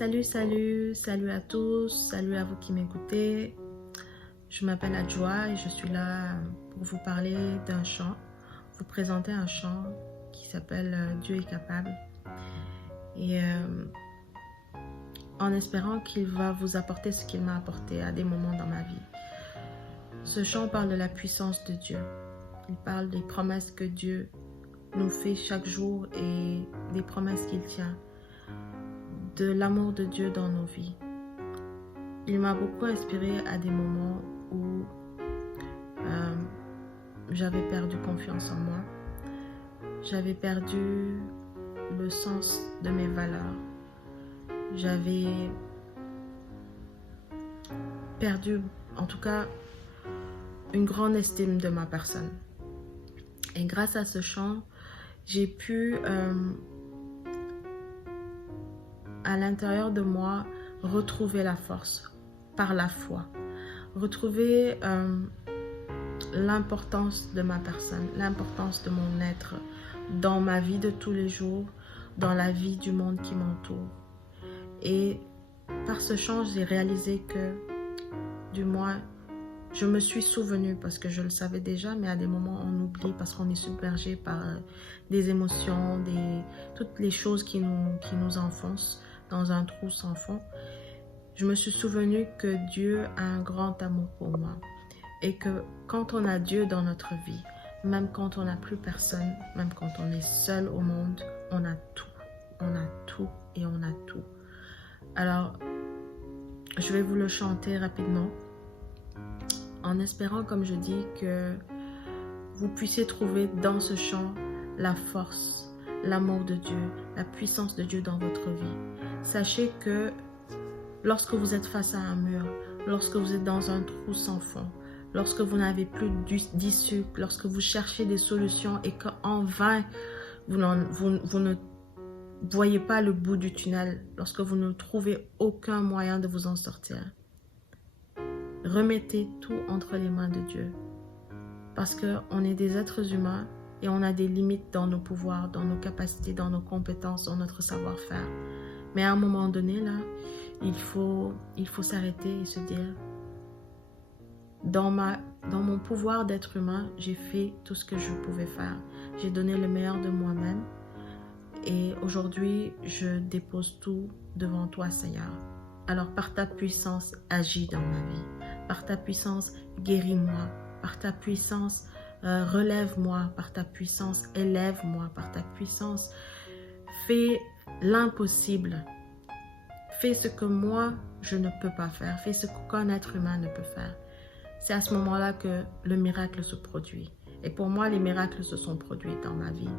Salut à tous, salut à vous qui m'écoutez. Je m'appelle Adjoa et je suis là pour vous parler d'un chant, vous présenter un chant qui s'appelle Dieu est capable. Et en espérant qu'il va vous apporter ce qu'il m'a apporté à des moments dans ma vie. Ce chant parle de la puissance de Dieu. Il parle des promesses que Dieu nous fait chaque jour et des promesses qu'il tient. De l'amour de Dieu dans nos vies. Il m'a beaucoup inspiré à des moments où j'avais perdu confiance en moi. J'avais perdu le sens de mes valeurs. J'avais perdu, en tout cas, une grande estime de ma personne. Et grâce à ce chant, j'ai pu, à l'intérieur de moi, retrouver la force par la foi. Retrouver l'importance de ma personne, l'importance de mon être dans ma vie de tous les jours, dans la vie du monde qui m'entoure. Et par ce chant, j'ai réalisé que, du moins, je me suis souvenue, parce que je le savais déjà, mais à des moments on oublie parce qu'on est submergé par des émotions, toutes les choses qui nous enfoncent dans un trou sans fond. Je me suis souvenue que Dieu a un grand amour pour moi et que quand on a Dieu dans notre vie, même quand on n'a plus personne, même quand on est seul au monde, on a tout. On a tout et on a tout. Alors, je vais vous le chanter rapidement en espérant, comme je dis, que vous puissiez trouver dans ce chant la force, l'amour de Dieu, la puissance de Dieu dans votre vie. Sachez que lorsque vous êtes face à un mur, lorsque vous êtes dans un trou sans fond, lorsque vous n'avez plus d'issue, lorsque vous cherchez des solutions et qu'en vain, vous ne voyez pas le bout du tunnel, lorsque vous ne trouvez aucun moyen de vous en sortir, remettez tout entre les mains de Dieu. Parce qu'on est des êtres humains et on a des limites dans nos pouvoirs, dans nos capacités, dans nos compétences, dans notre savoir-faire. Mais à un moment donné, là, il faut s'arrêter et se dire, dans mon pouvoir d'être humain, j'ai fait tout ce que je pouvais faire. J'ai donné le meilleur de moi-même. Et aujourd'hui, je dépose tout devant toi, Seigneur. Alors, par ta puissance, agis dans ma vie. Par ta puissance, guéris-moi. Par ta puissance, relève-moi. Par ta puissance, élève-moi. Par ta puissance, fais l'impossible. Fais ce que moi, je ne peux pas faire. Fais ce qu'aucun être humain ne peut faire. C'est à ce moment-là que le miracle se produit. Et pour moi, les miracles se sont produits dans ma vie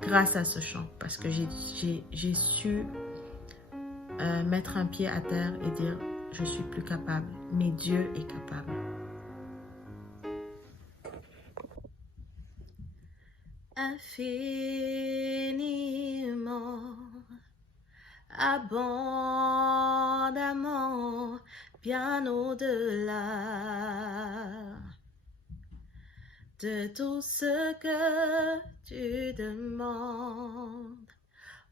grâce à ce chant. Parce que j'ai su mettre un pied à terre et dire, je suis plus capable, mais Dieu est capable. Infiniment, abondamment, bien au-delà de tout ce que tu demandes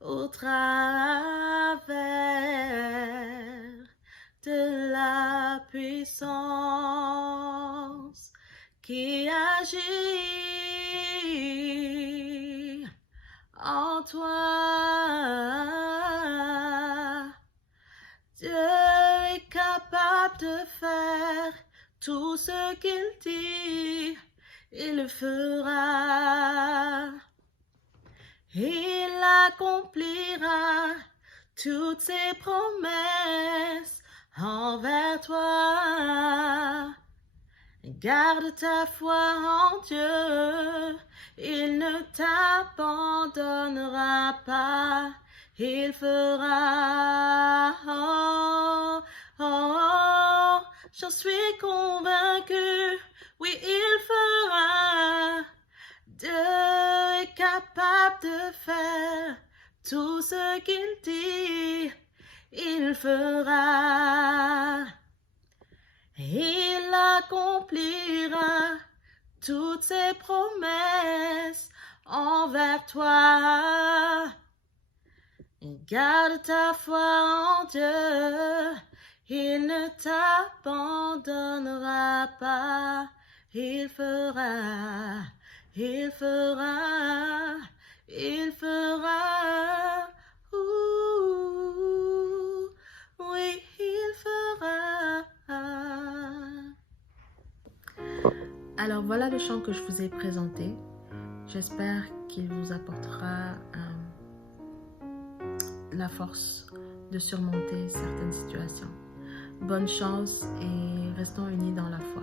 au travers de la puissance qui agit en toi. Dieu est capable de faire tout ce qu'il dit, il le fera. Il accomplira toutes ses promesses envers toi. Garde ta foi en Dieu, il ne t'abandonnera pas, il fera. Oh, oh, oh, j'en suis convaincue, oui, il fera. Dieu est capable de faire tout ce qu'il dit, il fera. Il accomplira toutes ses promesses envers toi. Garde ta foi en Dieu, il ne t'abandonnera pas. Il fera, il fera, il fera. Ouh, oui, il fera. Alors voilà le chant que je vous ai présenté. J'espère qu'il vous apportera la force de surmonter certaines situations. Bonne chance et restons unis dans la foi.